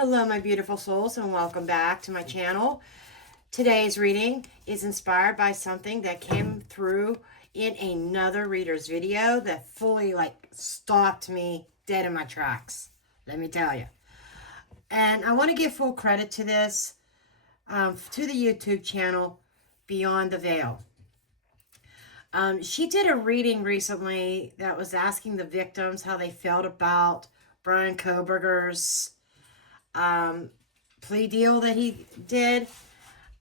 Hello, my beautiful souls, and welcome back to my channel. Today's reading is inspired by something that came through in another reader's video that fully stopped me dead in my tracks. Let me tell you. And I want to give full credit to this, to the YouTube channel, Beyond the Veil. She did a reading recently that was asking the victims how they felt about Bryan Kohberger's plea deal that he did.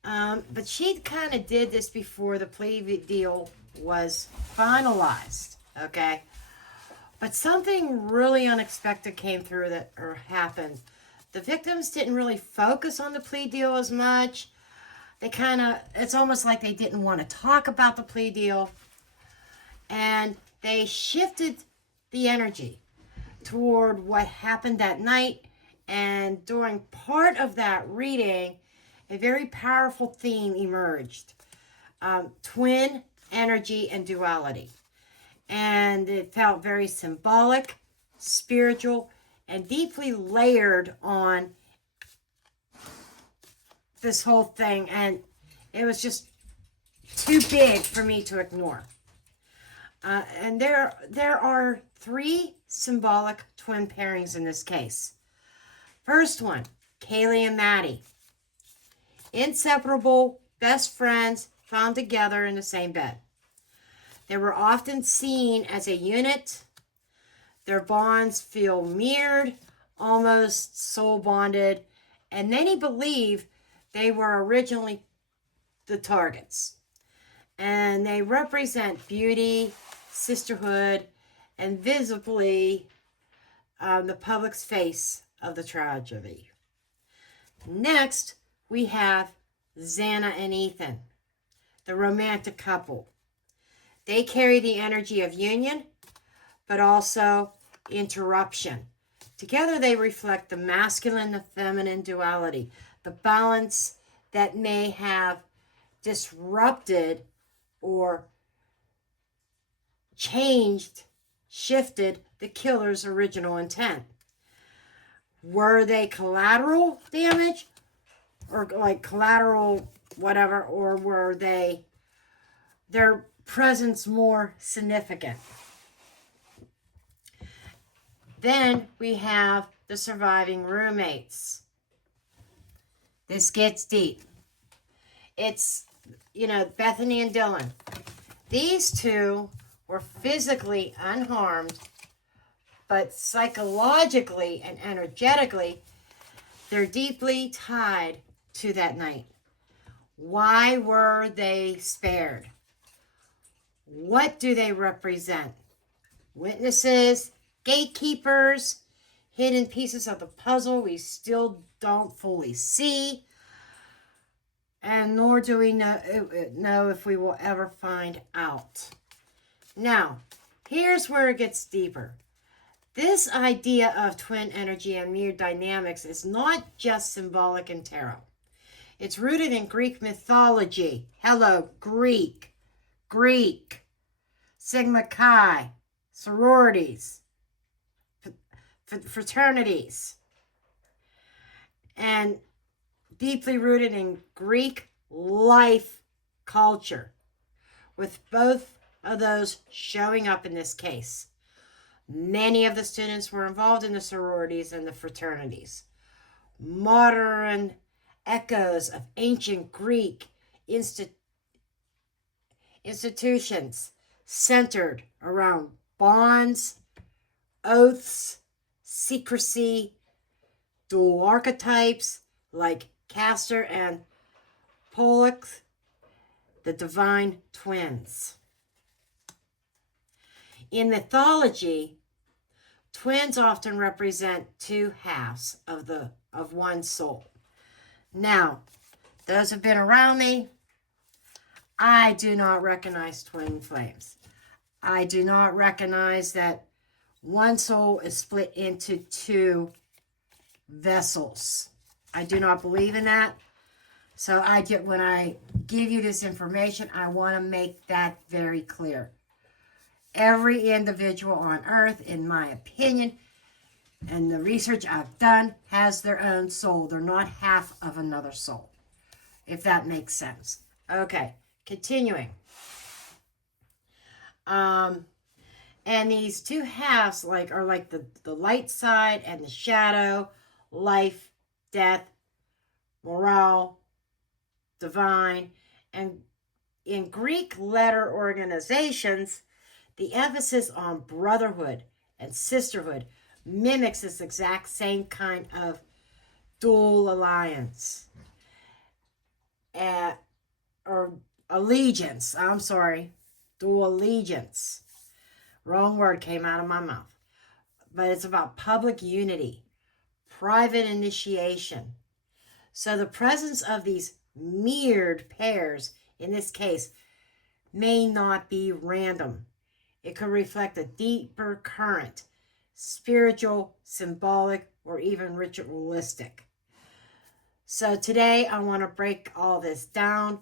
But she kind of did this before the plea deal was finalized, okay? But something really unexpected came through or happened. The victims didn't really focus on the plea deal as much. It's almost like they didn't want to talk about the plea deal. And they shifted the energy toward what happened that night. And during part of that reading, a very powerful theme emerged. Twin energy and duality. And it felt very symbolic, spiritual, and deeply layered on this whole thing. And it was just too big for me to ignore. And there are three symbolic twin pairings in this case. First one, Kaylee and Maddie. Inseparable, best friends found together in the same bed. They were often seen as a unit. Their bonds feel mirrored, almost soul bonded, and many believe they were originally the targets. And they represent beauty, sisterhood, and visibly the public's face of the tragedy. Next, we have Zana and Ethan, the romantic couple. They carry the energy of union, but also interruption. Together, they reflect the masculine and feminine duality, the balance that may have disrupted or shifted the killer's original intent. Were they collateral damage or collateral whatever, or were their presence more significant? Then we have the surviving roommates. This gets deep. It's, Bethany and Dylan. These two were physically unharmed, but psychologically and energetically, they're deeply tied to that night. Why were they spared? What do they represent? Witnesses, gatekeepers, hidden pieces of the puzzle we still don't fully see, and nor do we know if we will ever find out. Now, here's where it gets deeper. This idea of twin energy and mirror dynamics is not just symbolic in tarot. It's rooted in Greek mythology. Hello, Greek. Sigma Chi, sororities, fraternities, and deeply rooted in Greek life culture, with both of those showing up in this case. Many of the students were involved in the sororities and the fraternities. Modern echoes of ancient Greek institutions centered around bonds, oaths, secrecy, dual archetypes like Castor and Pollux, the divine twins. In mythology, twins often represent two halves of one soul. Now, those who've been around me, I do not recognize twin flames. I do not recognize that one soul is split into two vessels. I do not believe in that. So when I give you this information, I want to make that very clear. Every individual on earth, in my opinion, And the research I've done has their own soul. They're not half of another soul, if that makes sense. Okay, continuing. And these two halves are like the light side and the shadow, life, death, morale, divine. And in Greek letter organizations, the emphasis on brotherhood and sisterhood mimics this exact same kind of dual alliance. Or allegiance. I'm sorry. Dual allegiance. Wrong word came out of my mouth. But it's about public unity, private initiation. So the presence of these mirrored pairs, in this case, may not be random. It could reflect a deeper current, spiritual, symbolic, or even ritualistic. So today I want to break all this down.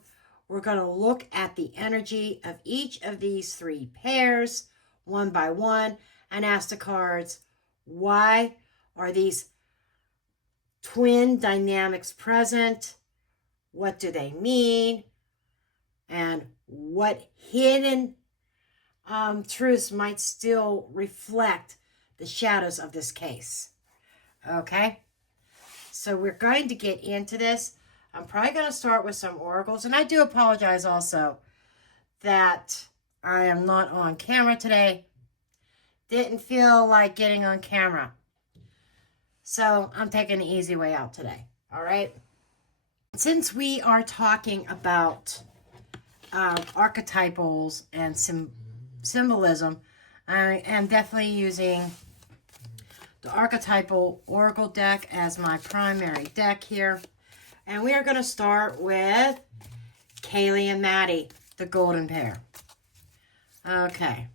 We're going to look at the energy of each of these three pairs, one by one, and ask the cards, why are these twin dynamics present? What do they mean? And what hidden truths might still reflect the shadows of this case? Okay, so we're going to get into this. I'm probably going to start with some oracles, and I do apologize also that I am not on camera today. Didn't feel like getting on camera, so I'm taking the easy way out today. All right, since we are talking about archetypals and symbolism, I am definitely using the archetypal oracle deck as my primary deck here. And we are going to start with Kaylee and Maddie, the golden pair. Okay.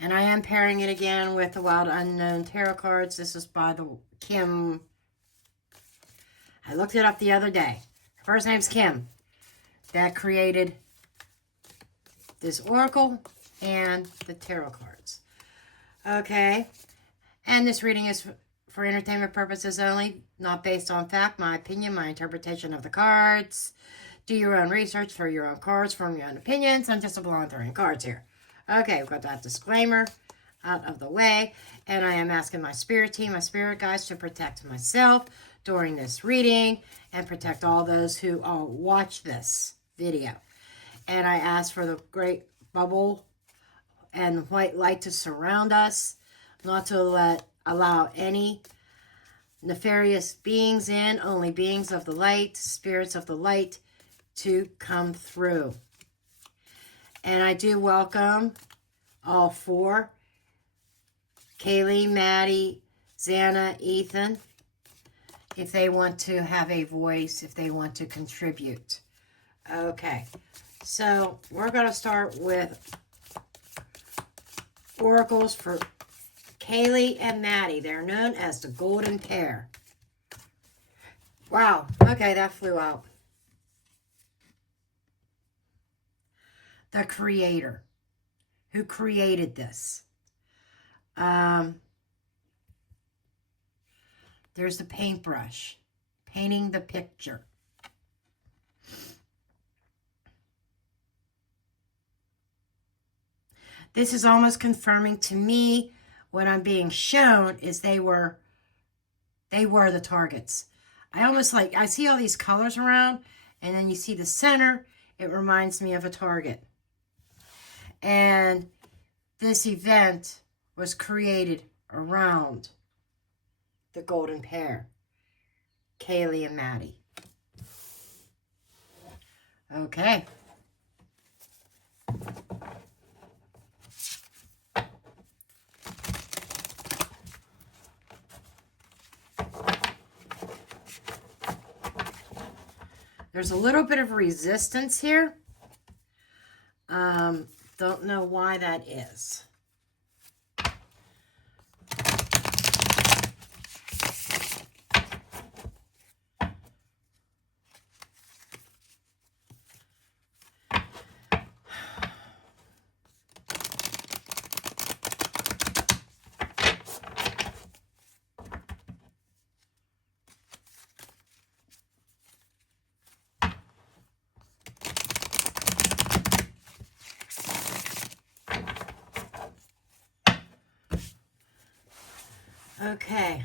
And I am pairing it again with the Wild Unknown Tarot cards. This is by the Kim. I looked it up the other day. Her first name's Kim. That created this oracle and the tarot cards. Okay. And this reading is for entertainment purposes only, not based on fact, my opinion, my interpretation of the cards. Do your own research for your own cards, form your own opinions. I'm just a blonde throwing cards here. Okay, we've got that disclaimer out of the way. And I am asking my spirit team, my spirit guides, to protect myself during this reading and protect all those who watch this video. And I ask for the great bubble and white light to surround us, not to allow any nefarious beings in, only beings of the light, spirits of the light to come through. And I do welcome all four, Kaylee, Maddie, Xana, Ethan, if they want to have a voice, if they want to contribute. Okay, so we're going to start with oracles for Kaylee and Maddie. They're known as the golden pair. Wow, okay, that flew out. The creator. Who created this? There's the paintbrush. Painting the picture. This is almost confirming to me what I'm being shown is they were the targets. I see all these colors around, and then you see the center. It reminds me of a target. And this event was created around the golden pair, Kaylee and Maddie. Okay. There's a little bit of resistance here. Don't know why that is. Okay.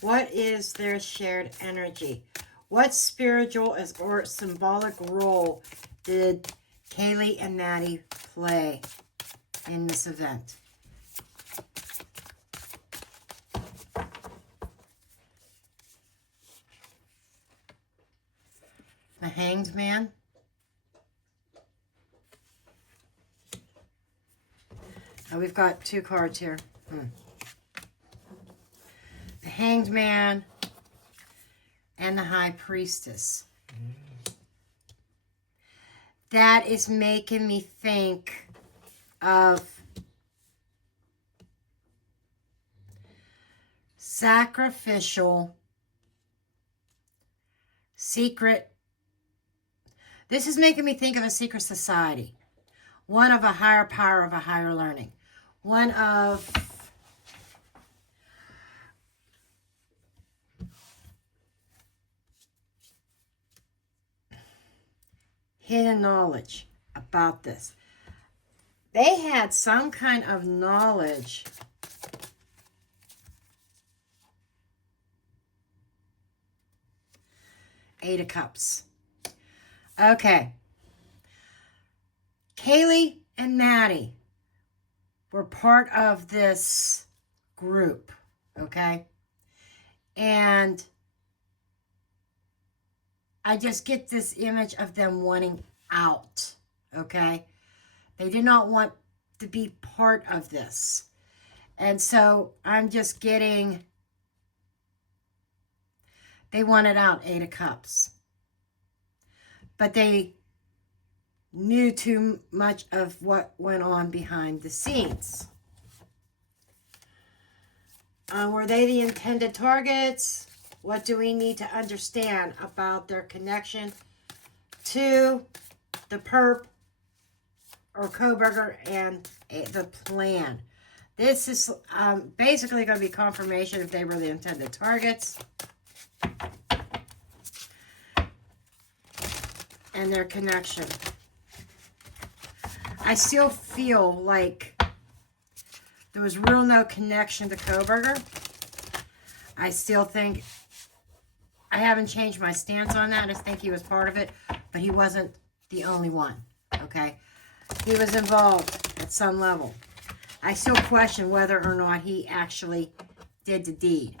What is their shared energy? What spiritual or symbolic role did Kaylee and Maddie play in this event? The Hanged Man. Oh, we've got two cards here. The Hanged Man and the High Priestess. That is making me think of sacrificial, secret. This is making me think of a secret society. One of a higher power, of a higher learning. One of hidden knowledge about this. They had some kind of knowledge Eight of Cups. Okay. Kaylee and Maddie were part of this group, okay? And I just get this image of them wanting out, okay? They did not want to be part of this. And so I'm just getting, they wanted out, Eight of Cups. But they knew too much of what went on behind the scenes. Were they the intended targets? What do we need to understand about their connection to the perp or Kobberger and the plan? This is basically going to be confirmation if they were the intended targets. And their connection. I still feel like there was real no connection to Kobberger. I still think, I haven't changed my stance on that. I just think he was part of it, but he wasn't the only one, okay? He was involved at some level. I still question whether or not he actually did the deed.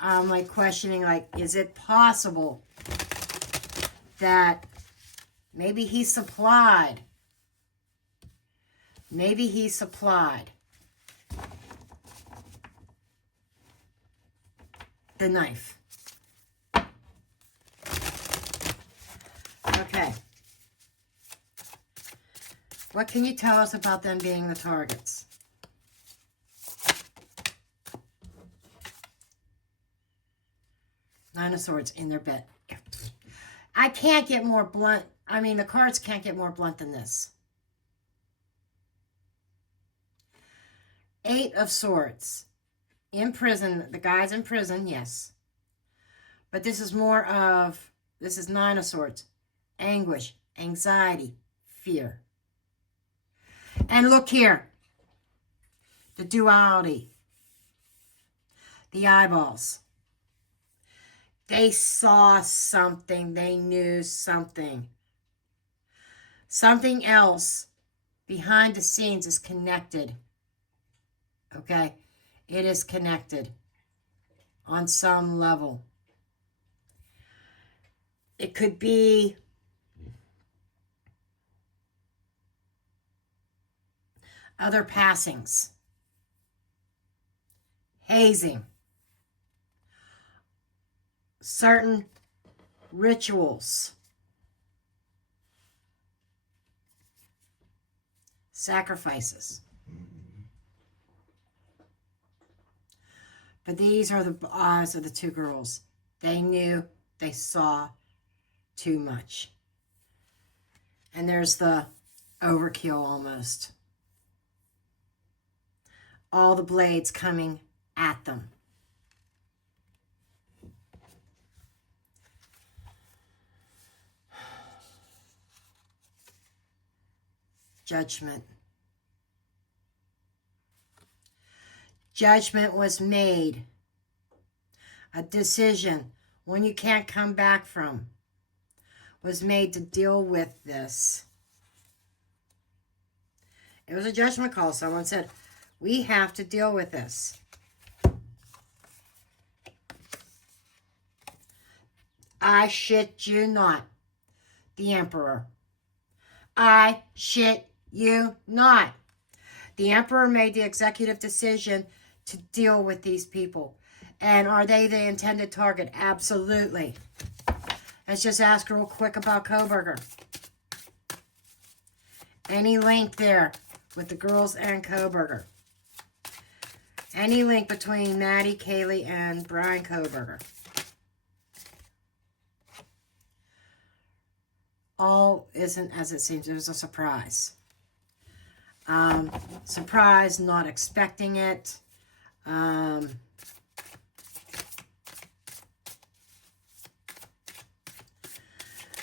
I'm like questioning, like, is it possible that maybe he supplied the knife. Okay. What can you tell us about them being the targets? Nine of Swords in their bed. I can't get more blunt. I mean, the cards can't get more blunt than this. Eight of Swords. In prison. The guy's in prison, yes. But this is more of, this is Nine of Swords. Anguish, anxiety, fear. And look here. The duality. The eyeballs. They saw something. They knew something. Something else behind the scenes is connected. Okay? It is connected on some level. It could be other passings, hazing, certain rituals, sacrifices. But these are the eyes of the two girls. They knew, they saw too much. And there's the overkill almost. All the blades coming at them. Judgment. Judgment was made. A decision, one you can't come back from, was made to deal with this. It was a judgment call. Someone said, we have to deal with this. I shit you not, the Emperor. I shit you not. The Emperor made the executive decision to deal with these people. And are they the intended target? Absolutely. Let's just ask real quick about Kobberger. Any link there with the girls and Kobberger? Any link between Maddie, Kaylee, and Bryan Kohberger? All isn't as it seems. It was a surprise. Surprise, not expecting it.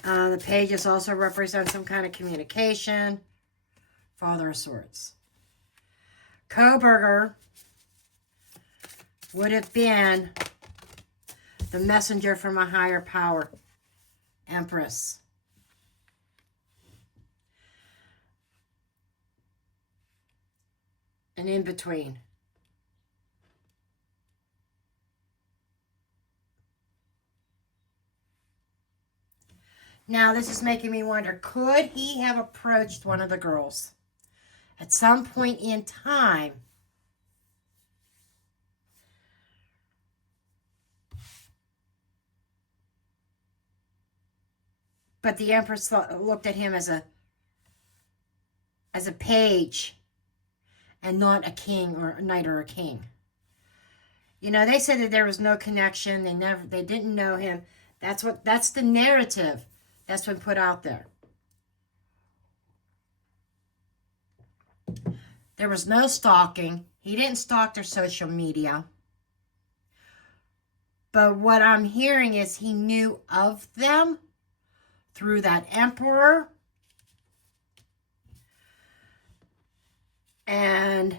The pages also represent some kind of communication. Father of Swords. Kobberger would have been the messenger from a higher power. Empress. And in between. Now, this is making me wonder, could he have approached one of the girls at some point in time? But the Empress looked at him as a page and not a king or a knight or a king. You know, they said that there was no connection. They didn't know him. That's the narrative that's been put out there. There was no stalking. He didn't stalk their social media. But what I'm hearing is he knew of them through that Emperor. And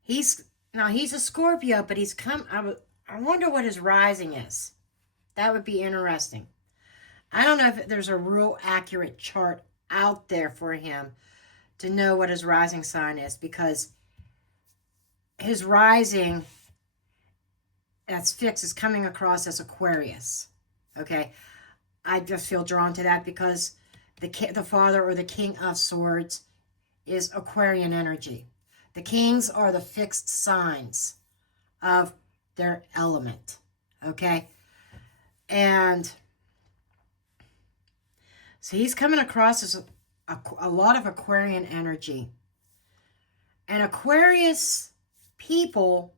he's a Scorpio, but he's come. I wonder what his rising is. That would be interesting. I don't know if there's a real accurate chart out there for him to know what his rising sign is, because his rising that's fixed is coming across as Aquarius. Okay, I just feel drawn to that because the father or the King of Swords is Aquarian energy. The kings are the fixed signs of their element. Okay, and so he's coming across as a lot of Aquarian energy. And Aquarius people,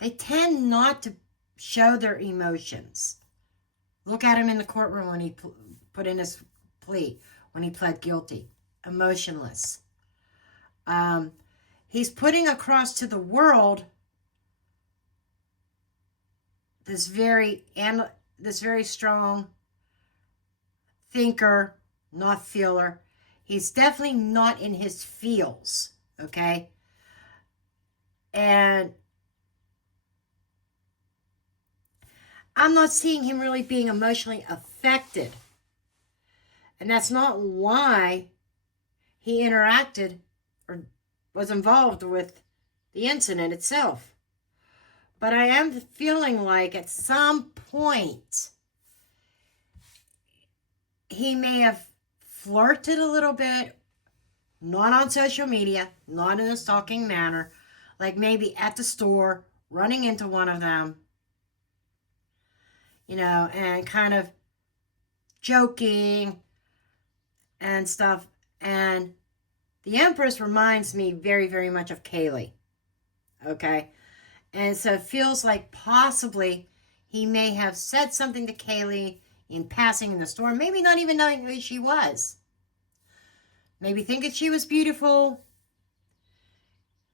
they tend not to show their emotions. Look at him in the courtroom when he put in his plea, when he pled guilty. Emotionless. He's putting across to the world this very strong thinker, not feeler. He's definitely not in his feels, okay? And I'm not seeing him really being emotionally affected. And that's not why he interacted or was involved with the incident itself. But I am feeling like at some point he may have flirted a little bit, not on social media, not in a stalking manner, like maybe at the store, running into one of them, you know, and kind of joking and stuff. And the Empress reminds me very, very much of Kaylee. Okay? And so it feels like possibly he may have said something to Kaylee in passing in the store, maybe not even knowing who she was. Maybe thinking she was beautiful,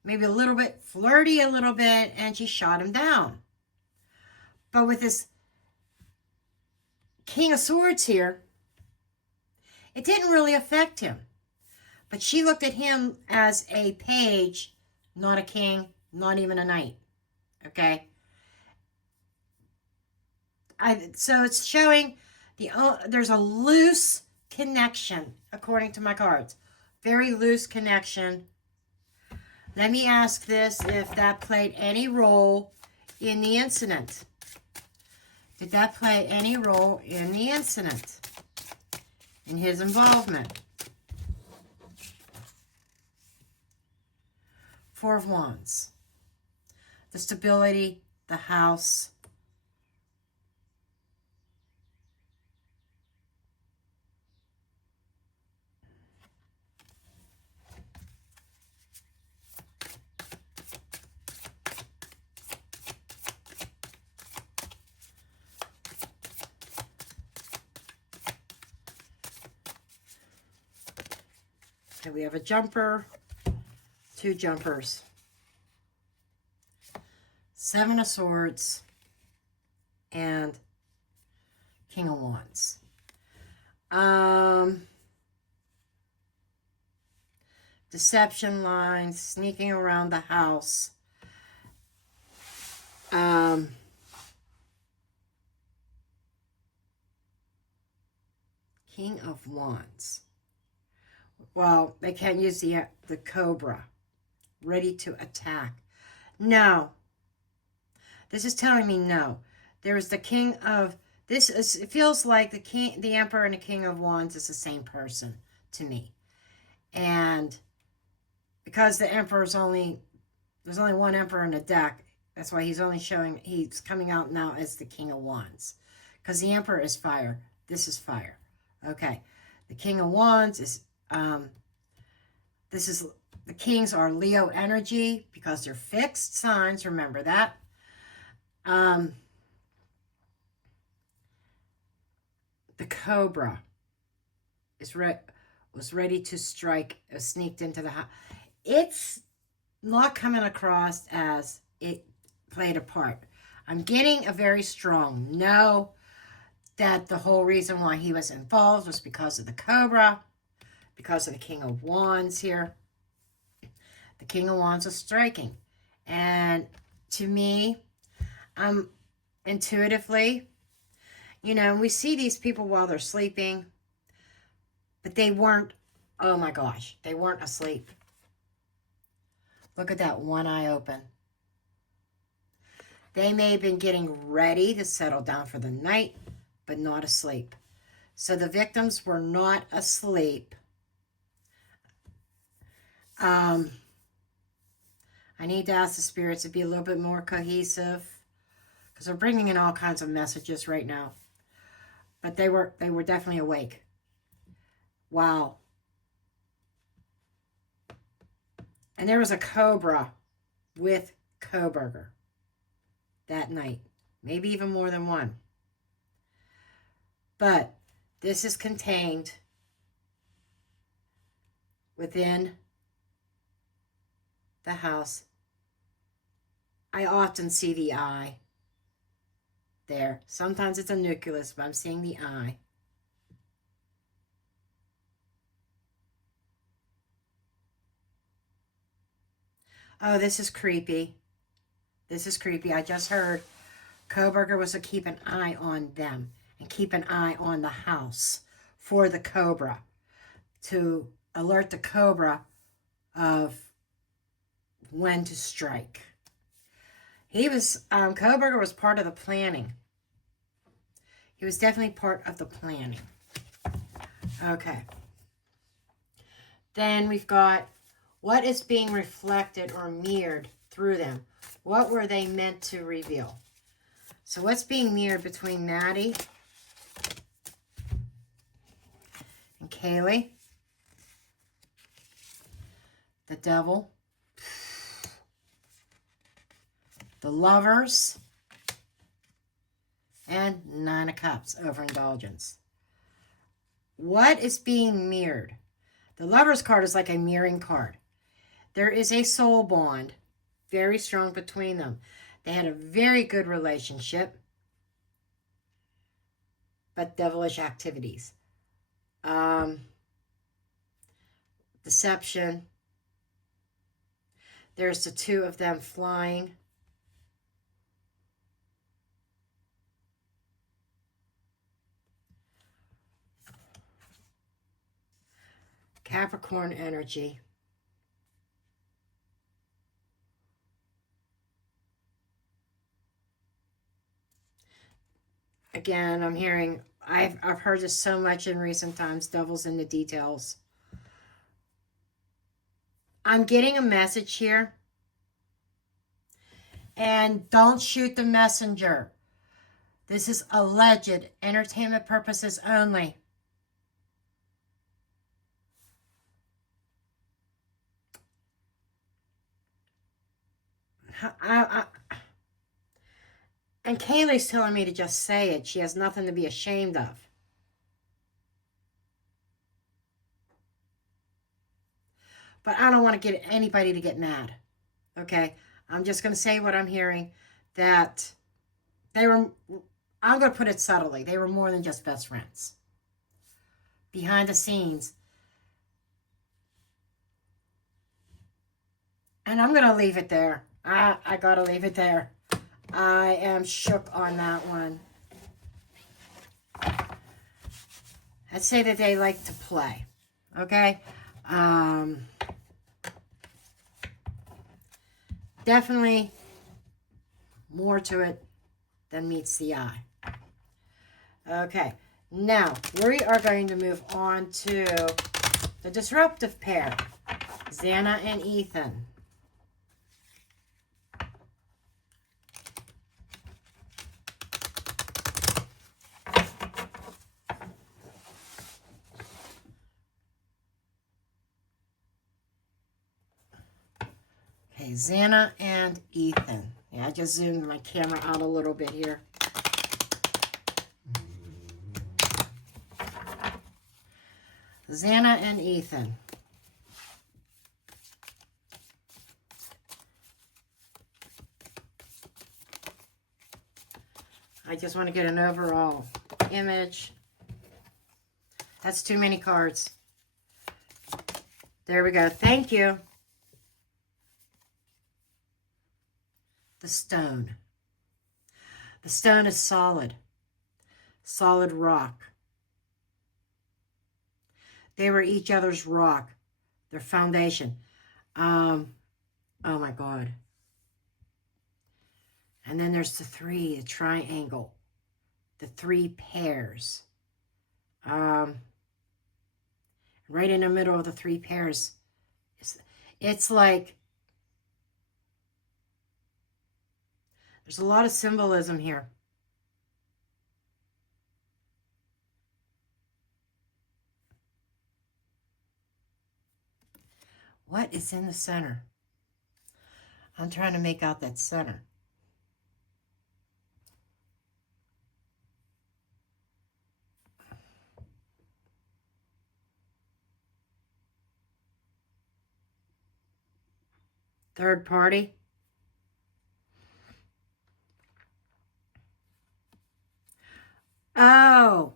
maybe a little bit flirty a little bit, and she shot him down. But with this King of Swords here, it didn't really affect him. But she looked at him as a page, not a king, not even a knight. Okay? So it's showing there's a loose connection, according to my cards. Very loose connection. Let me ask this, if that played any role in the incident. Did that play any role in the incident? In his involvement? Four of Wands. The stability, the house. Okay, we have a jumper, two jumpers. Seven of Swords and King of Wands. Deception lines, sneaking around the house. King of Wands. Well, they can't use the Cobra. Ready to attack. No. This is telling me no. There is the King of... it feels like the Emperor and the King of Wands is the same person to me. And because the Emperor's there's only one Emperor in the deck, that's why he's coming out now as the King of Wands. Because the Emperor is fire. This is fire. Okay. The King of Wands is... the Kings are Leo energy because they're fixed signs. Remember that. The Cobra was ready to strike, sneaked into the house. It's not coming across as it played a part. I'm getting a very strong no, that the whole reason why he was involved was because of the Cobra, because of the King of Wands here. The King of Wands is striking. And to me, intuitively, we see these people while they're sleeping, but they weren't, oh my gosh, they weren't asleep. Look at that one eye open. They may have been getting ready to settle down for the night, but not asleep. So the victims were not asleep. I need to ask the spirits to be a little bit more cohesive, because they're bringing in all kinds of messages right now. But they were definitely awake. Wow. And there was a Cobra with Kobberger that night. Maybe even more than one. But this is contained within the house. I often see the eye there. Sometimes it's a nucleus, but I'm seeing the eye. Oh, this is creepy. This is creepy. I just heard Kobberger was to keep an eye on them and keep an eye on the house for the Cobra, to alert the Cobra of when to strike. Kobberger was part of the planning. He was definitely part of the planning. Okay. Then we've got what is being reflected or mirrored through them. What were they meant to reveal? So what's being mirrored between Maddie and Kaylee? The Devil. The Lovers. And Nine of Cups, overindulgence. What is being mirrored? The Lovers card is like a mirroring card. There is a soul bond, very strong between them. They had a very good relationship, but devilish activities. Deception. There's the two of them flying. Capricorn energy. Again, I'm hearing, I've heard this so much in recent times, devil's in the details. I'm getting a message here. And don't shoot the messenger. This is alleged, entertainment purposes only. And Kaylee's telling me to just say it. She has nothing to be ashamed of. But I don't want to get anybody to get mad. Okay? I'm just going to say what I'm hearing. That they were, I'm going to put it subtly, they were more than just best friends. Behind the scenes. And I'm going to leave it there. I got to leave it there. I am shook on that one. I'd say that they like to play. Okay? Definitely more to it than meets the eye. Okay. Now, we are going to move on to the disruptive pair. Xana and Ethan. Okay, Xana and Ethan. Yeah, I just zoomed my camera out a little bit here. Xana and Ethan. I just want to get an overall image. That's too many cards. There we go. Thank you. The stone. The stone is solid. Solid rock. They were each other's rock. Their foundation. Oh my God. And then there's the three, the triangle. The three pairs. Right in the middle of the three pairs. It's like, there's a lot of symbolism here. What is in the center? I'm trying to make out that center. Third party. Oh.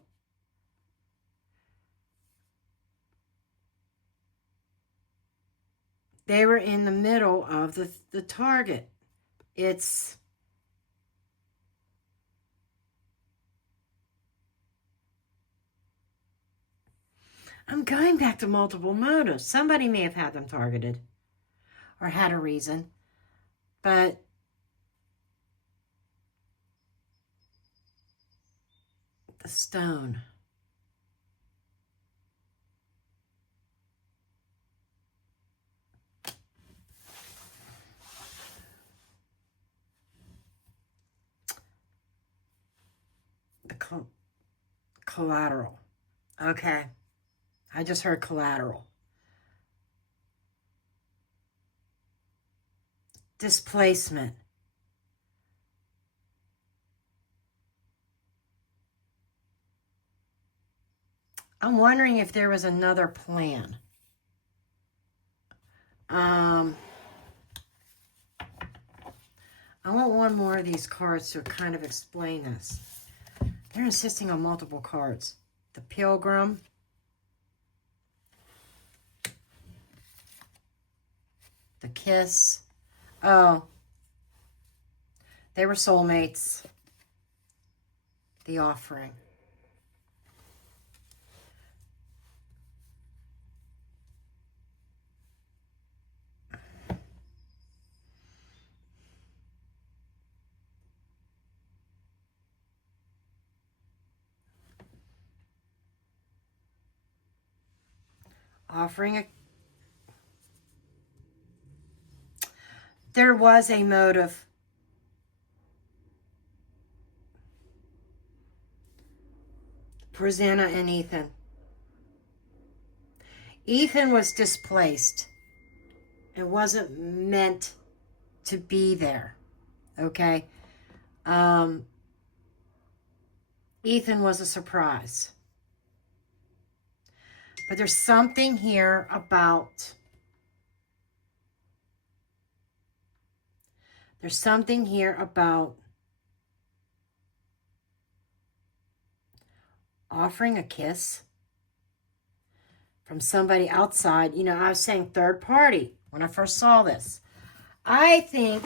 They were in the middle of the target. It's... I'm going back to multiple motives. Somebody may have had them targeted or had a reason, but the stone. The collateral. Okay. I just heard collateral. Displacement. I'm wondering if there was another plan. I want one more of these cards to kind of explain this. They're insisting on multiple cards. The Pilgrim. The Kiss. Oh, they were soulmates. The offering. Offering a... There was a motive. For Xana and Ethan. Ethan was displaced. It wasn't meant to be there. Okay? Ethan was a surprise. But there's something here about... There's something here about offering a kiss from somebody outside. You know, I was saying third party when I first saw this. I think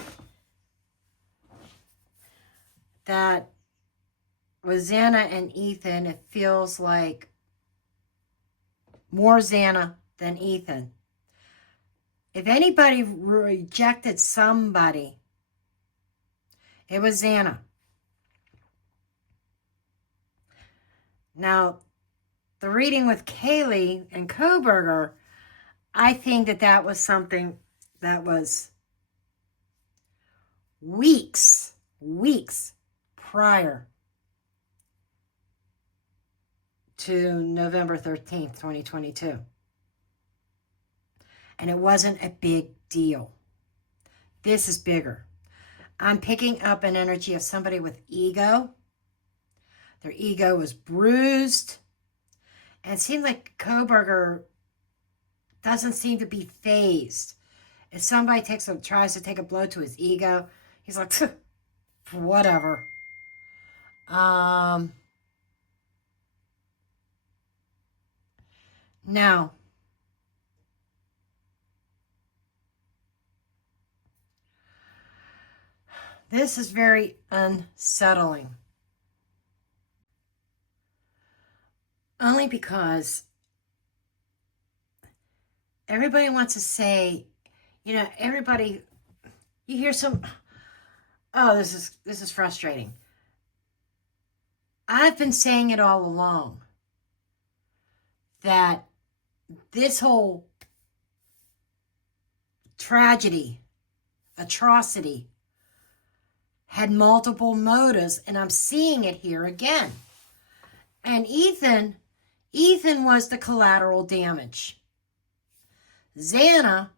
that with Xana and Ethan, it feels like more Xana than Ethan. If anybody rejected somebody, it was Xana. Now, the reading with Kaylee and Kobberger, I think that that was something that was weeks prior to November 13th, 2022. And it wasn't a big deal. This is bigger. I'm picking up an energy of somebody with ego. Their ego was bruised. And it seems like Kobberger doesn't seem to be fazed. If somebody tries to take a blow to his ego, he's like, whatever. Now, this is very unsettling. Only because everybody wants to say, you know, everybody, you hear some, oh, this is frustrating. I've been saying it all along that this whole tragedy, atrocity, had multiple motives, and I'm seeing it here again. And Ethan was the collateral damage. Xana,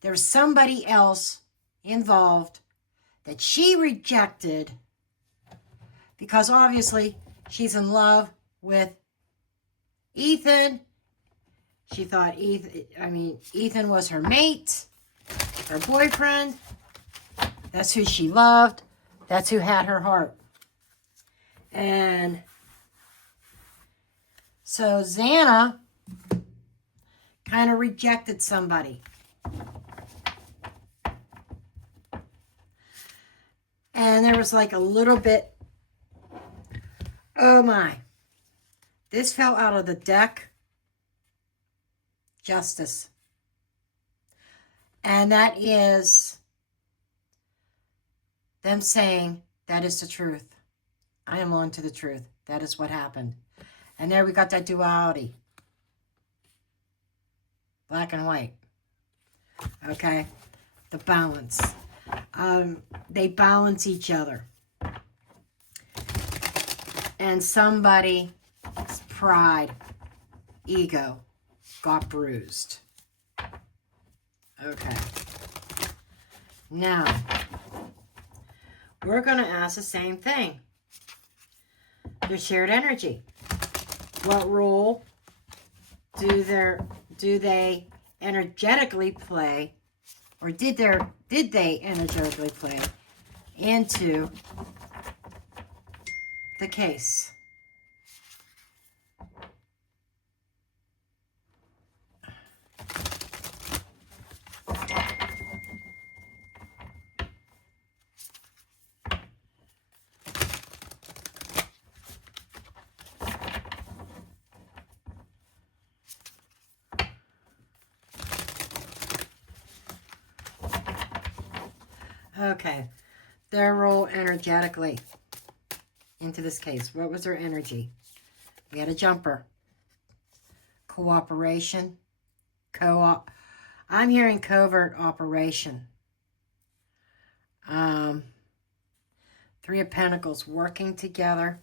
there's somebody else involved that she rejected because obviously she's in love with Ethan. She thought Ethan was her mate, her boyfriend. That's who she loved. That's who had her heart. And so Xana kind of rejected somebody. And there was like a little bit, oh my, this fell out of the deck. Justice. And that is them saying, that is the truth. I am on to the truth. That is what happened. And there we got that duality. Black and white. Okay? The balance. They balance each other. And somebody's pride, ego, got bruised. Okay. Now, we're going to ask the same thing. Their shared energy. What role do they energetically play, or did they energetically play into the case? Okay. Their role energetically into this case. What was their energy? We had a jumper. Cooperation. Co-op. I'm hearing covert operation. Three of Pentacles. Working together.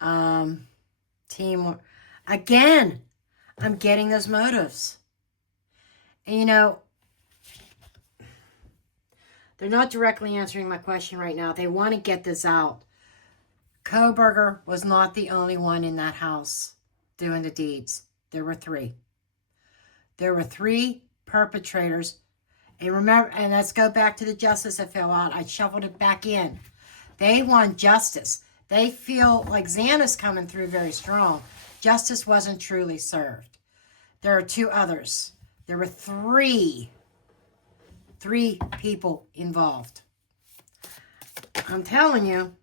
Teamwork. Again, I'm getting those motives. And you know, they're not directly answering my question right now. They want to get this out. Kobberger was not the only one in that house doing the deeds. There were three. There were three perpetrators. And remember, and let's go back to the justice that fell out. I shuffled it back in. They want justice. They feel like Xana's coming through very strong. Justice wasn't truly served. There are two others. There were three people involved. I'm telling you,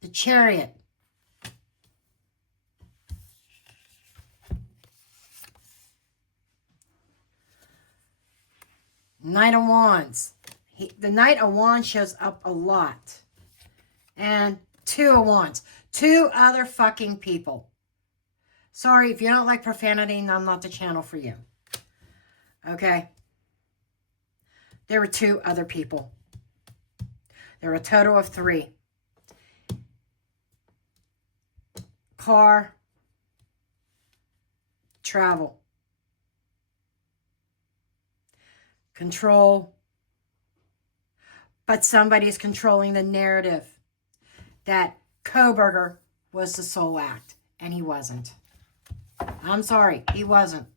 the Chariot. Knight of Wands. The Knight of Wands shows up a lot. And Two of Wands. Two other fucking people. Sorry, if you don't like profanity, I'm not the channel for you. Okay? There were two other people. There were a total of three. Car. Travel. Control. But somebody's controlling the narrative that Kobberger was the sole act, and he wasn't. I'm sorry, he wasn't.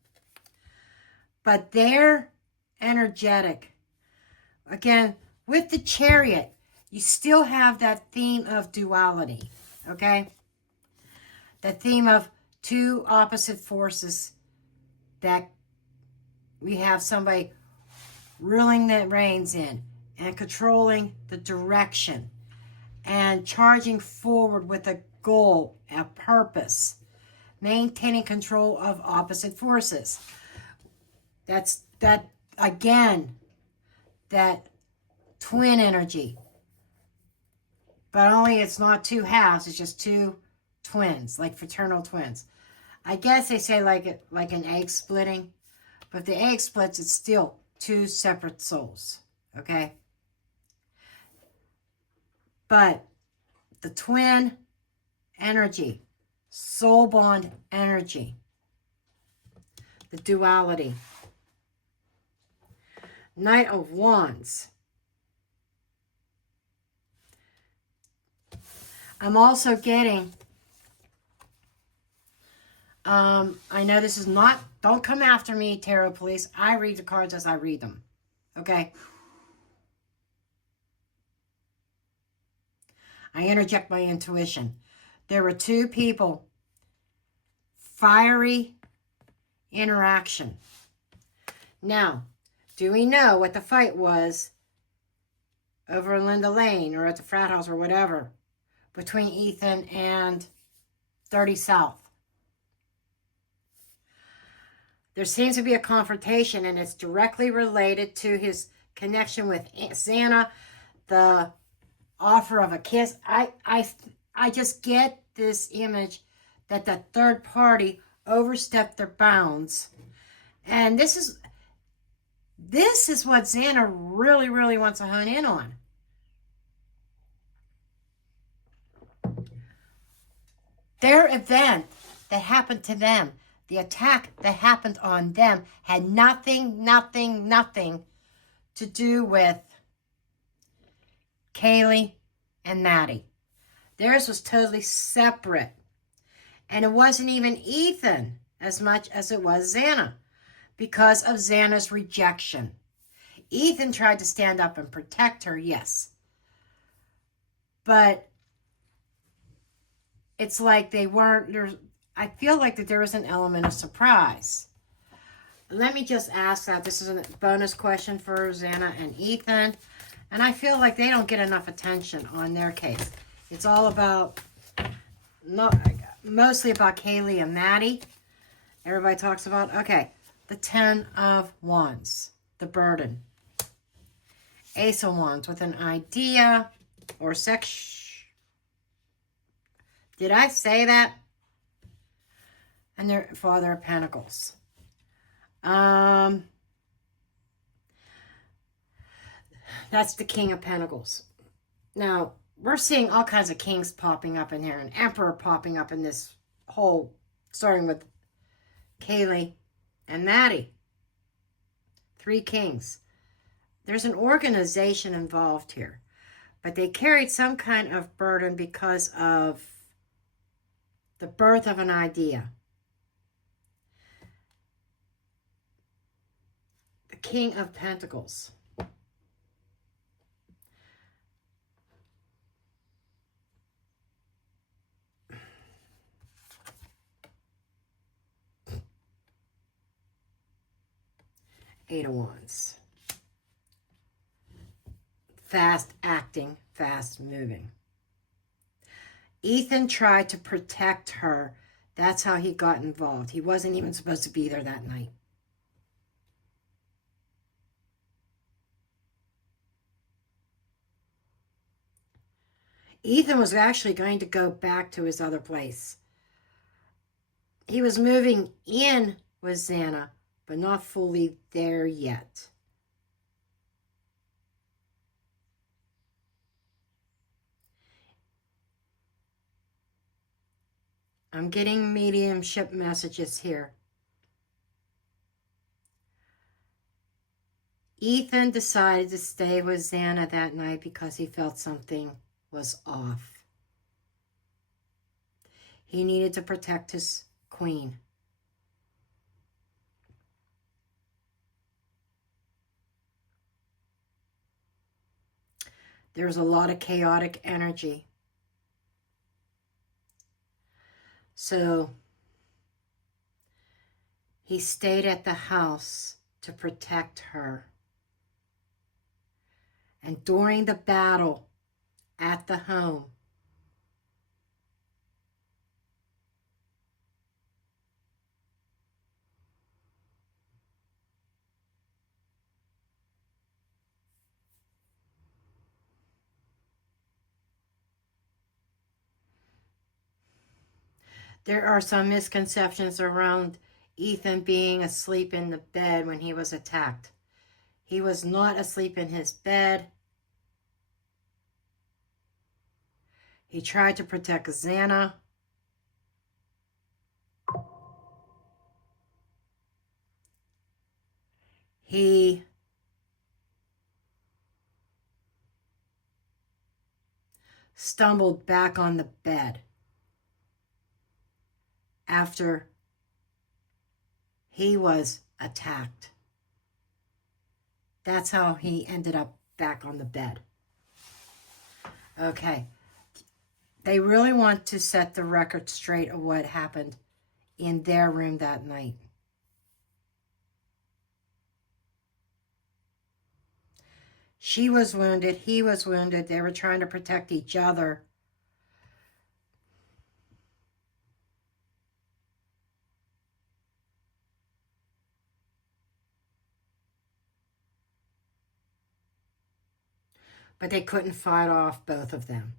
But they're energetic. Again, with the Chariot, you still have that theme of duality, okay? The theme of two opposite forces that we have somebody reeling the reins in and controlling the direction and charging forward with a goal, a purpose, maintaining control of opposite forces. That's that again, that twin energy. But only it's not two halves, it's just two twins, like fraternal twins. I guess they say like an egg splitting, but if the egg splits, it's still two separate souls, okay? But the twin energy, soul bond energy, the duality. Knight of Wands. I'm also getting, I know this is not, don't come after me, Tarot Police. I read the cards as I read them, okay? I interject my intuition. There were two people, fiery interaction. Now, do we know what the fight was over in Linda Lane or at the frat house or whatever between Ethan and 30 South? There seems to be a confrontation, and it's directly related to his connection with Xana, the offer of a kiss. I just get this image that the third party overstepped their bounds. And this is what Xana really, really wants to hone in on. Their event that happened to them, the attack that happened on them, had nothing to do with Kaylee and Maddie. Theirs was totally separate. And it wasn't even Ethan as much as it was Xana, because of Xana's rejection. Ethan tried to stand up and protect her, yes. But it's like they weren't, I feel like that there was an element of surprise. Let me just ask that. This is a bonus question for Xana and Ethan. And I feel like they don't get enough attention on their case. It's all about, mostly about Kaylee and Maddie. Everybody talks about, okay, the Ten of Wands, the burden. Ace of Wands with an idea or sex. Did I say that? And their Father of Pentacles. That's the King of Pentacles. Now, we're seeing all kinds of kings popping up in here. An emperor popping up in this whole, starting with Kaylee and Maddie. 3 kings. There's an organization involved here. But they carried some kind of burden because of the birth of an idea. The King of Pentacles. Eight of Wands. Fast acting, fast moving. Ethan tried to protect her. That's how he got involved. He wasn't even supposed to be there that night. Ethan was actually going to go back to his other place. He was moving in with Xana, but not fully there yet. I'm getting mediumship messages here. Ethan decided to stay with Xana that night because he felt something was off. He needed to protect his queen. There's a lot of chaotic energy. So he stayed at the house to protect her. And during the battle at the home, there are some misconceptions around Ethan being asleep in the bed when he was attacked. He was not asleep in his bed. He tried to protect Xana. He stumbled back on the bed after he was attacked. That's how he ended up back on the bed. Okay. They really want to set the record straight of what happened in their room that night. She was wounded. He was wounded. They were trying to protect each other. But they couldn't fight off both of them.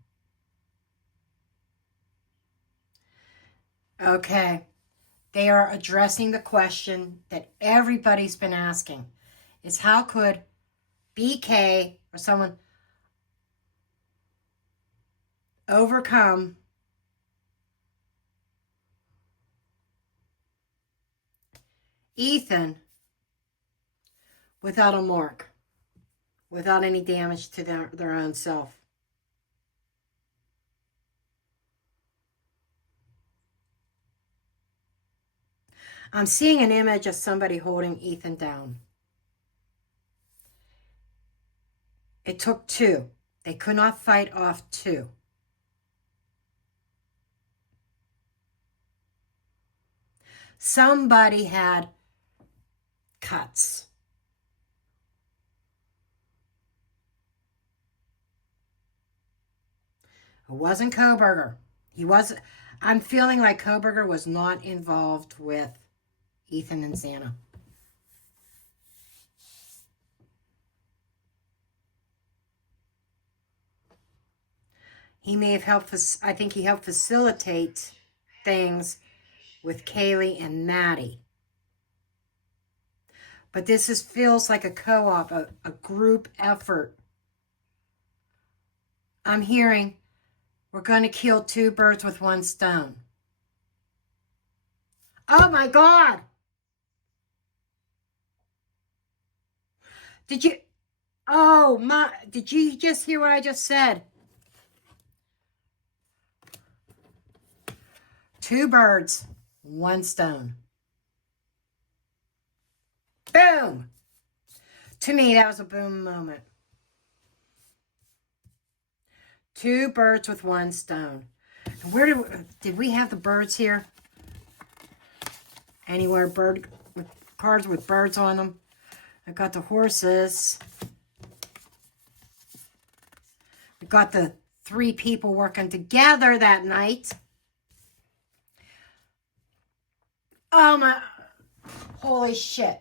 Okay. They are addressing the question that everybody's been asking. Is how could BK or someone overcome Ethan without a mark, without any damage to their own self? I'm seeing an image of somebody holding Ethan down. It took 2. They could not fight off 2. Somebody had cuts. It wasn't Kobberger. I'm feeling like Kobberger was not involved with Ethan and Xana. He may have helped, I think he helped facilitate things with Kaylee and Maddie. But this feels like a co-op, a group effort. I'm hearing we're going to kill 2 birds with 1 stone. Oh my God! Did you just hear what I just said? 2 birds, 1 stone. Boom! To me, that was a boom moment. 2 birds with 1 stone. Where did we have the birds here? Anywhere cards with birds on them? I got the horses. We got the 3 people working together that night. Oh my, holy shit.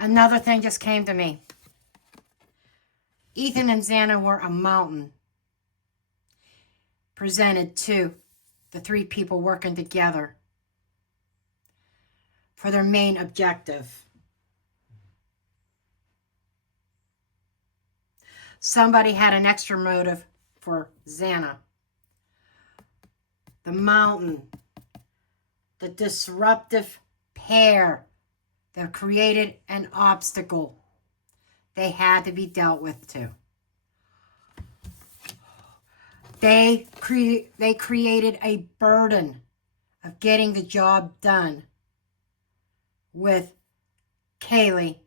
Another thing just came to me. Ethan and Xana were a mountain presented to the 3 people working together for their main objective. Somebody had an extra motive for Xana. The mountain, the disruptive pair that created an obstacle. They had to be dealt with too. They created a burden of getting the job done with Kaylee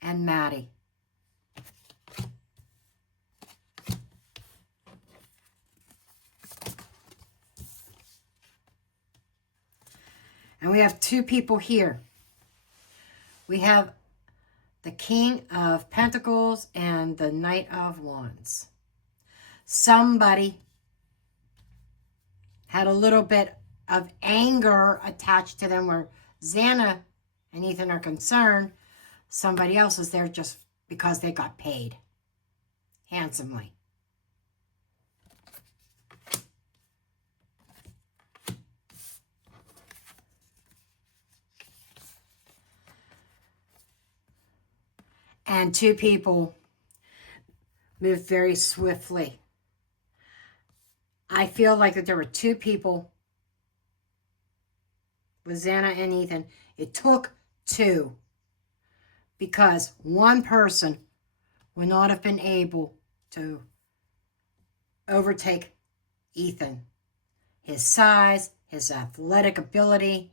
and Maddie. And we have 2 people here. We have the King of Pentacles and the Knight of Wands. Somebody had a little bit of anger attached to them where Xana and Ethan are concerned. Somebody else is there just because they got paid handsomely. And 2 people moved very swiftly. I feel like that there were 2 people with Xana and Ethan. It took 2 because 1 person would not have been able to overtake Ethan. His size, his athletic ability,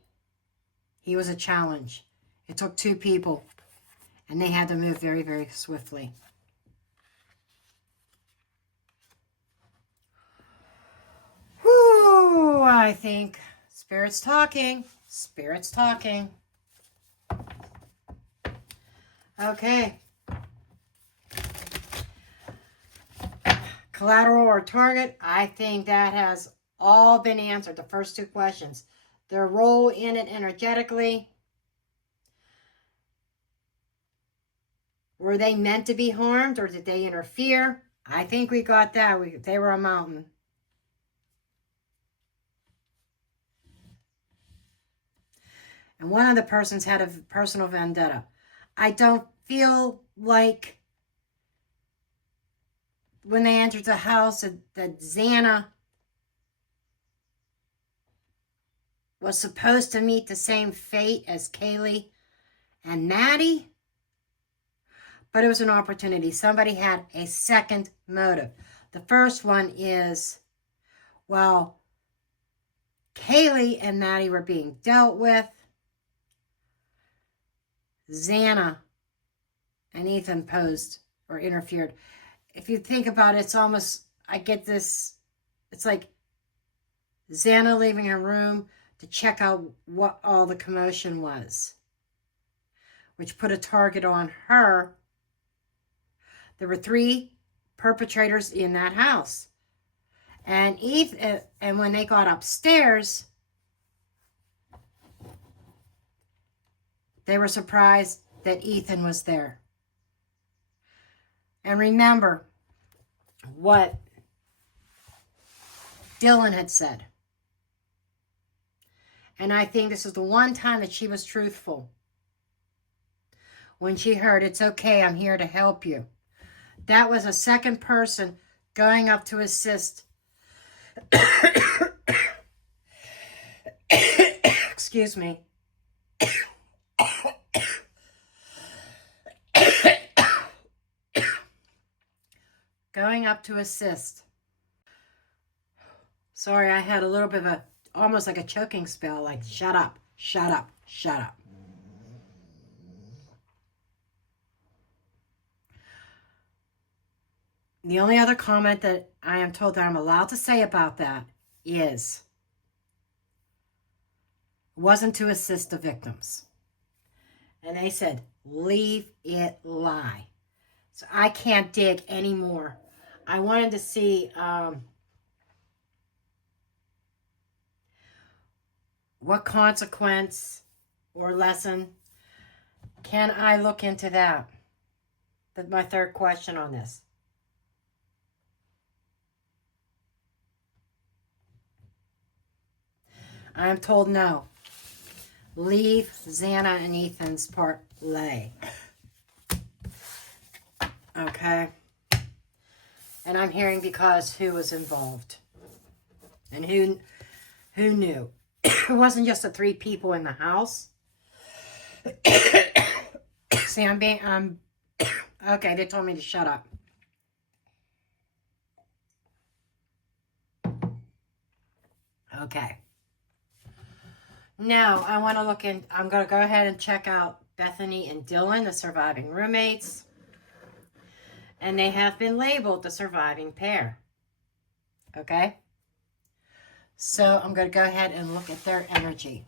he was a challenge. It took 2 people. And they had to move very, very swiftly. Whew, I think Spirit's talking. Spirit's talking. Okay. Collateral or target, I think that has all been answered. The first 2 questions. Their role in it energetically. Were they meant to be harmed or did they interfere? I think we got that. They were a mountain. And one of the persons had a personal vendetta. I don't feel like when they entered the house that Xana was supposed to meet the same fate as Kaylee and Maddie. But it was an opportunity. Somebody had a second motive. The first one is, well, Kaylee and Maddie were being dealt with. Xana and Ethan posed or interfered. If you think about it, it's almost, I get this, it's like Xana leaving her room to check out what all the commotion was, which put a target on her. There were 3 perpetrators in that house. And when they got upstairs, they were surprised that Ethan was there. And remember what Dylan had said. And I think this is the one time that she was truthful. When she heard, it's okay, I'm here to help you. That was a second person going up to assist. Excuse me. Going up to assist. Sorry, I had a little bit of a, almost like a choking spell, like shut up, shut up, shut up. The only other comment that I am told that I'm allowed to say about that is, it wasn't to assist the victims. And they said, leave it lie. So I can't dig anymore. I wanted to see what consequence or lesson can I look into that? That's my third question on this. I am told no. Leave Xana and Ethan's part lay. Okay. And I'm hearing because who was involved. And who knew. It wasn't just the 3 people in the house. See, I'm being, okay, they told me to shut up. Okay. Now, I want to look in, I'm going to go ahead and check out Bethany and Dylan, the surviving roommates. And they have been labeled the surviving pair. Okay? So, I'm going to go ahead and look at their energy.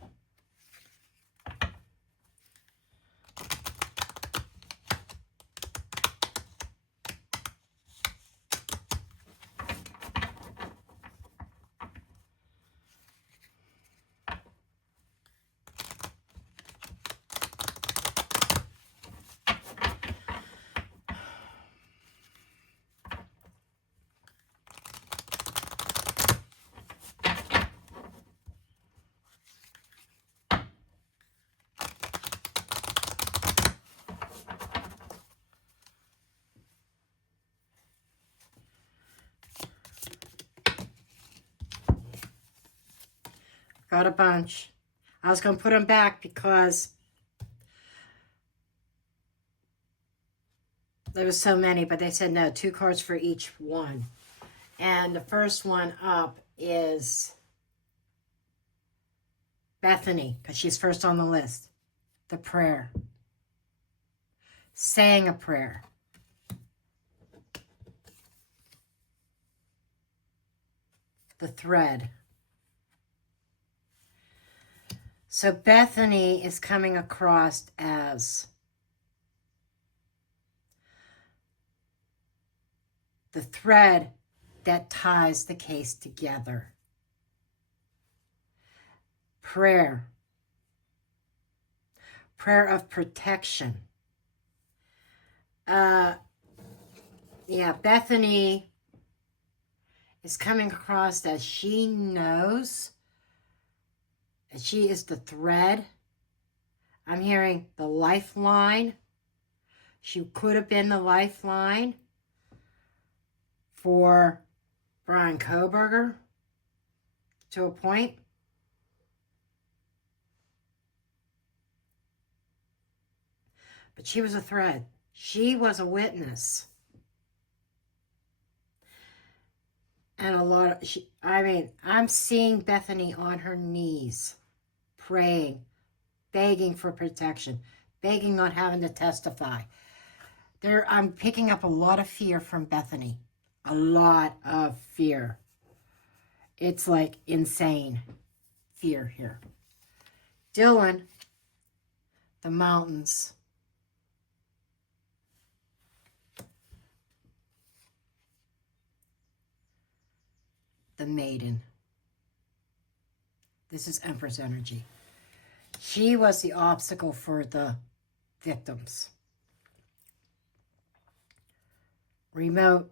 Got a bunch. I was going to put them back because there was so many, but they said no, 2 cards for each one. And the first one up is Bethany, because she's first on the list. The prayer. Saying a prayer. The thread. So Bethany is coming across as the thread that ties the case together. Prayer. Prayer of protection. Yeah, Bethany is coming across as she knows that she is the thread. I'm hearing the lifeline. She could have been the lifeline for Bryan Kohberger to a point. But she was a thread. She was a witness. And a lot of, I'm seeing Bethany on her knees, praying, begging for protection, begging not having to testify. I'm picking up a lot of fear from Bethany. A lot of fear. It's like insane fear here. Dylan, the mountains. The maiden. This is Empress energy. She was the obstacle for the victims. Remote.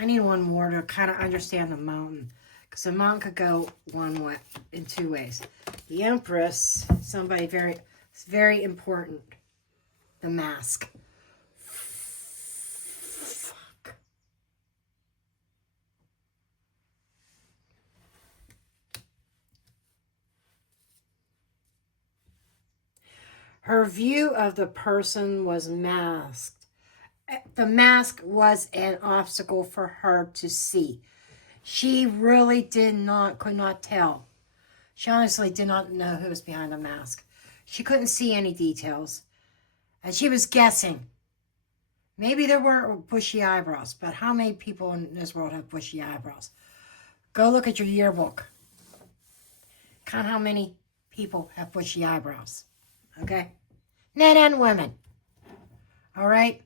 I need one more to kind of understand the mountain. Because the mountain could go one way, in two ways. The Empress, somebody very important. The mask. Fuck. Her view of the person was masked. The mask was an obstacle for her to see. She really could not tell. She honestly did not know who was behind the mask. She couldn't see any details. And she was guessing. Maybe there were bushy eyebrows, but how many people in this world have bushy eyebrows? Go look at your yearbook. Count how many people have bushy eyebrows. Okay? Men and women. All right?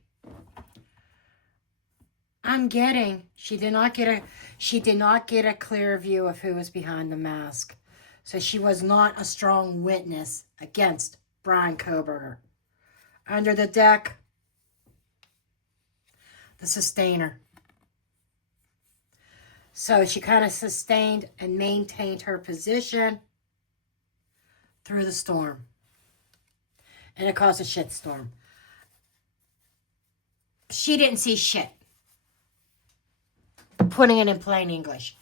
I'm getting she did not get a clear view of who was behind the mask. So she was not a strong witness against Bryan Kohberger. Under the deck, the sustainer. So she kind of sustained and maintained her position through the storm. And it caused a shitstorm. She didn't see shit. Putting it in plain English.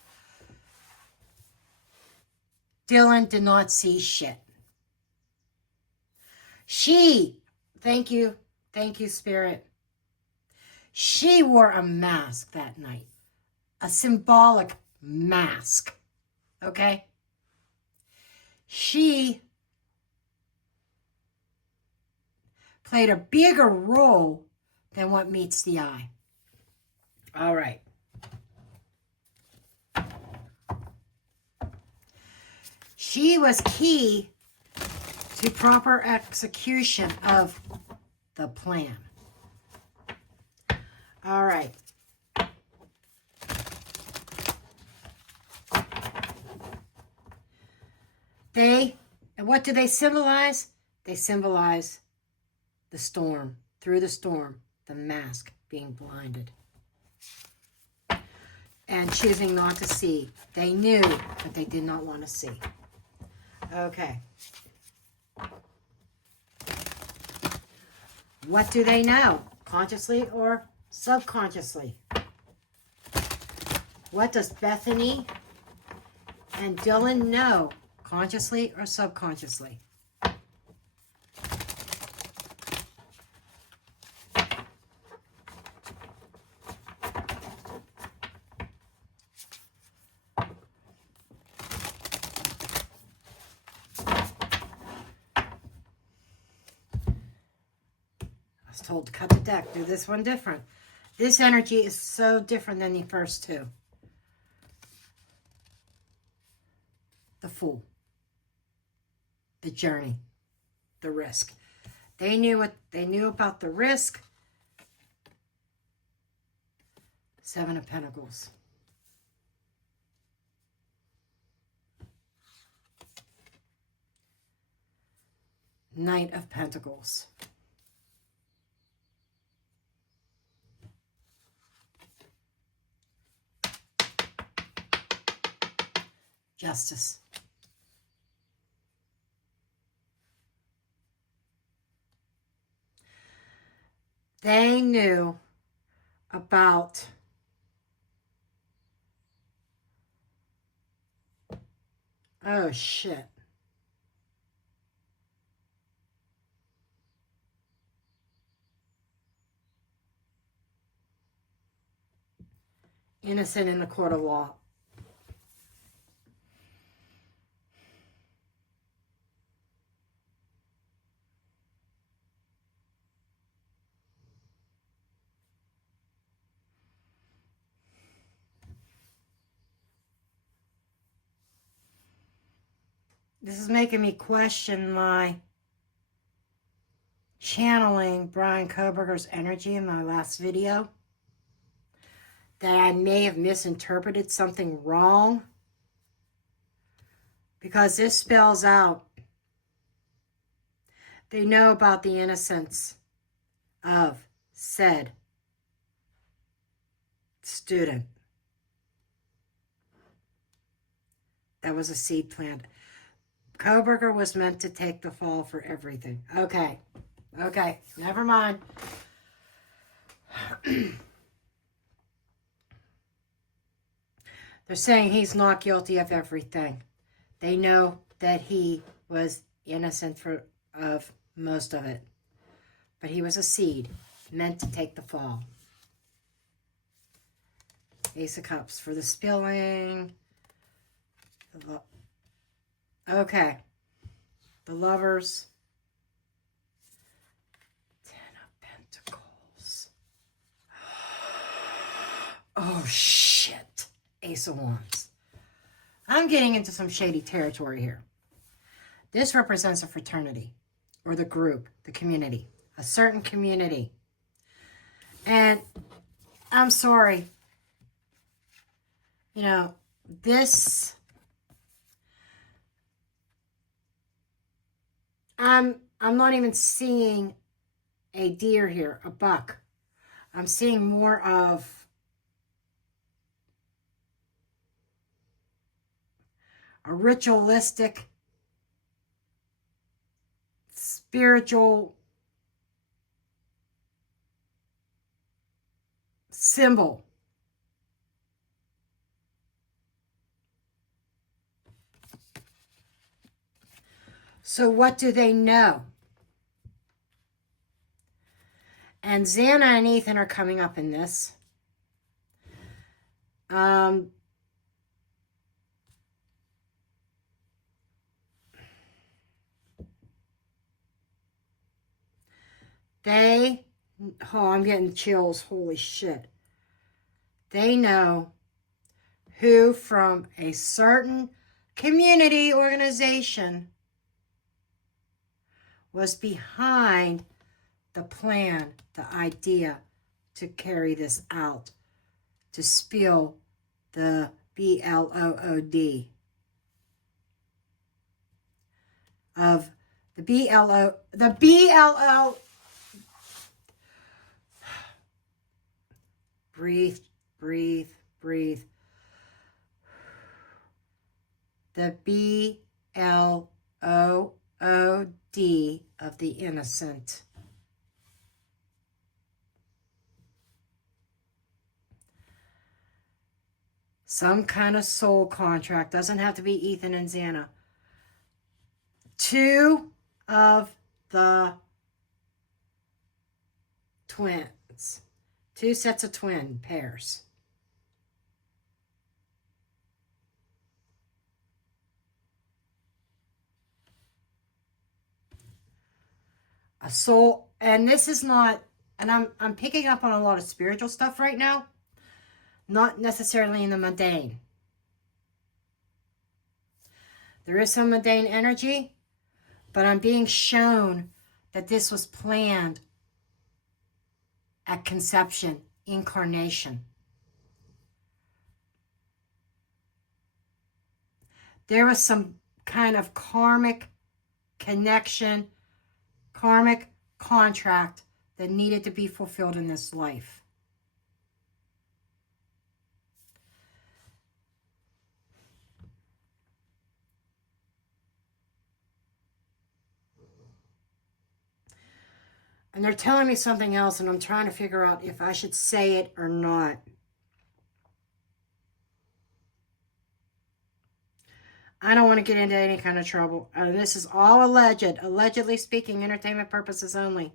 Dylan did not see shit. Thank you, Spirit. She wore a mask that night. A symbolic mask. Okay? She played a bigger role than what meets the eye. All right. She was key to proper execution of the plan. All right. And what do they symbolize? They symbolize the storm, through the storm, the mask being blinded. And choosing not to see. They knew, but they did not want to see. Okay. What do they know? Consciously or subconsciously? What does Bethany and Dylan know? Consciously or subconsciously? Told to cut the deck. Do this one different. This energy is so different than the first two. The Fool. The journey. The risk. They knew about the risk. Seven of Pentacles. Knight of Pentacles. Justice. They knew about oh shit. Innocent in the court of law. This is making me question my channeling Bryan Kohberger's energy in my last video. That I may have misinterpreted something wrong. Because this spells out they know about the innocence of said student. That was a seed plant. Kobberger was meant to take the fall for everything. Okay. Okay. Never mind. They're saying he's not guilty of everything. They know that he was innocent of most of it. But he was a seed meant to take the fall. Ace of Cups for the spilling. Okay. The Lovers. Ten of Pentacles. Oh, shit. Ace of Wands. I'm getting into some shady territory here. This represents a fraternity, or the group, the community, a certain community. And I'm sorry. You know, this, I'm not even seeing a deer here, a buck. I'm seeing more of a ritualistic, spiritual symbol. So what do they know? And Xana and Ethan are coming up in this. I'm getting chills, holy shit. They know who from a certain community organization was behind the plan, the idea to carry this out, to spill the BLOOD of the BLO. Breathe, breathe, breathe. The BLOOD of the innocent. Some kind of soul contract. Doesn't have to be Ethan and Xana. Two of the twins. Two sets of twin pairs. A soul, and this is not, and I'm picking up on a lot of spiritual stuff right now. Not necessarily in the mundane. There is some mundane energy, but I'm being shown that this was planned at conception, incarnation. There was some kind of karmic connection, karmic contract that needed to be fulfilled in this life. And they're telling me something else, and I'm trying to figure out if I should say it or not. I don't want to get into any kind of trouble. This is all alleged. Allegedly speaking, entertainment purposes only.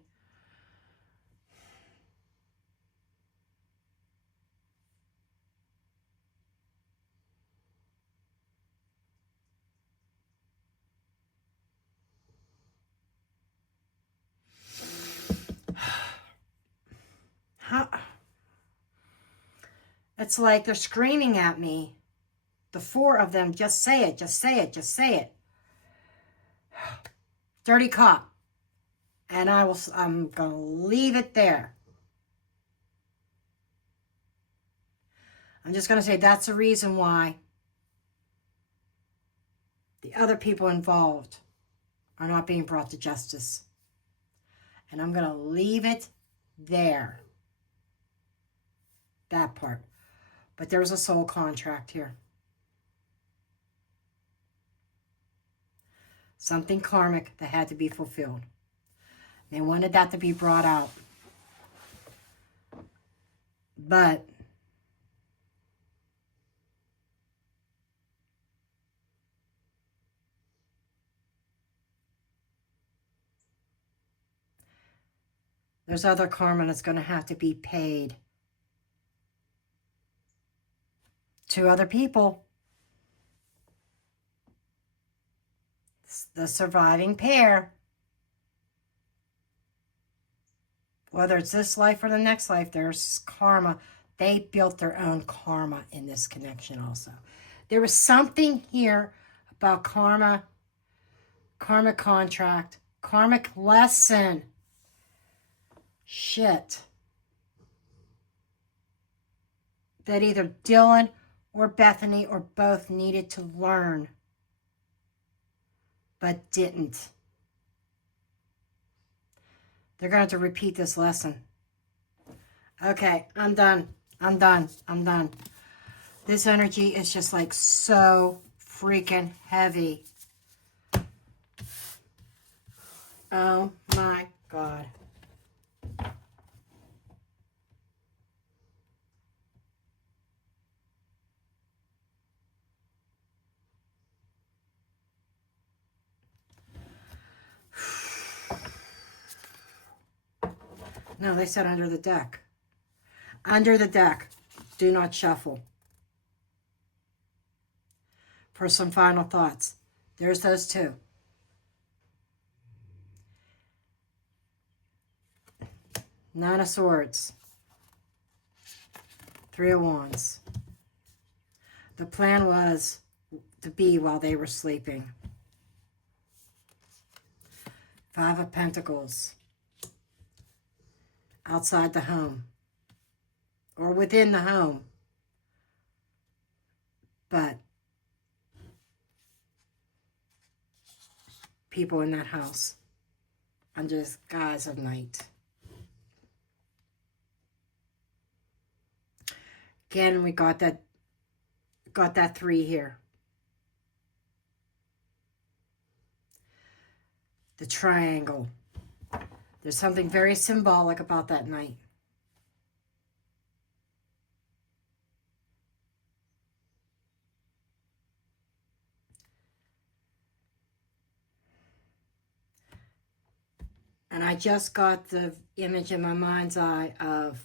It's like they're screaming at me. The four of them, just say it, just say it, just say it. Dirty cop. And I'm going to leave it there. I'm just going to say that's the reason why the other people involved are not being brought to justice. And I'm going to leave it there. That part. But there's a soul contract here. Something karmic that had to be fulfilled. They wanted that to be brought out. But there's other karma that's going to have to be paid to other people. The surviving pair, whether it's this life or the next life, there's karma. They built their own karma in this connection also. There was something here about karma, karmic contract, karmic lesson. Shit. That either Dylan or Bethany or both needed to learn, but didn't. They're going to have to repeat this lesson. Okay, I'm done. I'm done. I'm done. This energy is just like so freaking heavy. Oh my God. No, they said under the deck. Under the deck. Do not shuffle. For some final thoughts. There's those two. Nine of Swords. Three of Wands. The plan was to be while they were sleeping. Five of Pentacles. Outside the home. Or within the home. But people in that house. Under the skies of night. Again, we got that three here. The triangle. There's something very symbolic about that night. And I just got the image in my mind's eye of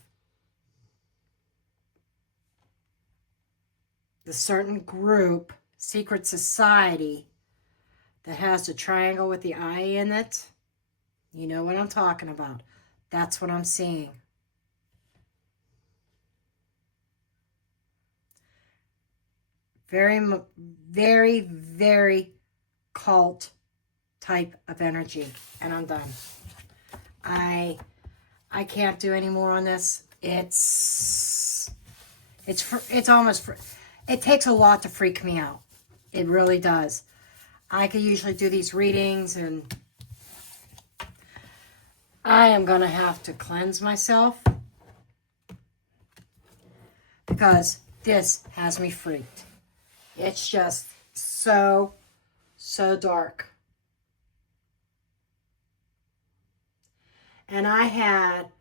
the certain group, secret society, that has the triangle with the eye in it. You know what I'm talking about. That's what I'm seeing. Very, very, very cult type of energy. And I'm done. I can't do any more on this. It's almost, it takes a lot to freak me out. It really does. I could usually do these readings and I am going to have to cleanse myself because this has me freaked. It's just so dark. And I had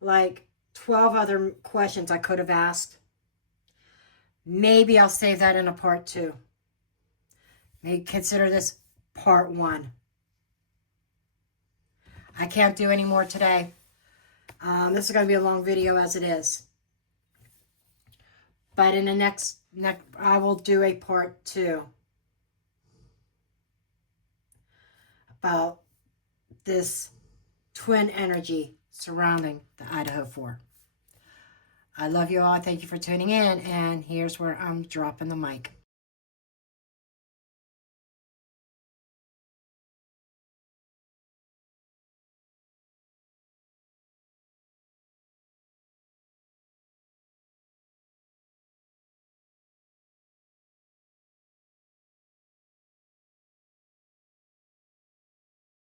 like 12 other questions I could have asked. Maybe I'll save that in a part 2. Maybe consider this part 1. I can't do any more today. This is going to be a long video as it is. But in the next I will do a part 2 about this twin energy surrounding the Idaho 4. I love you all. Thank you for tuning in. And here's where I'm dropping the mic.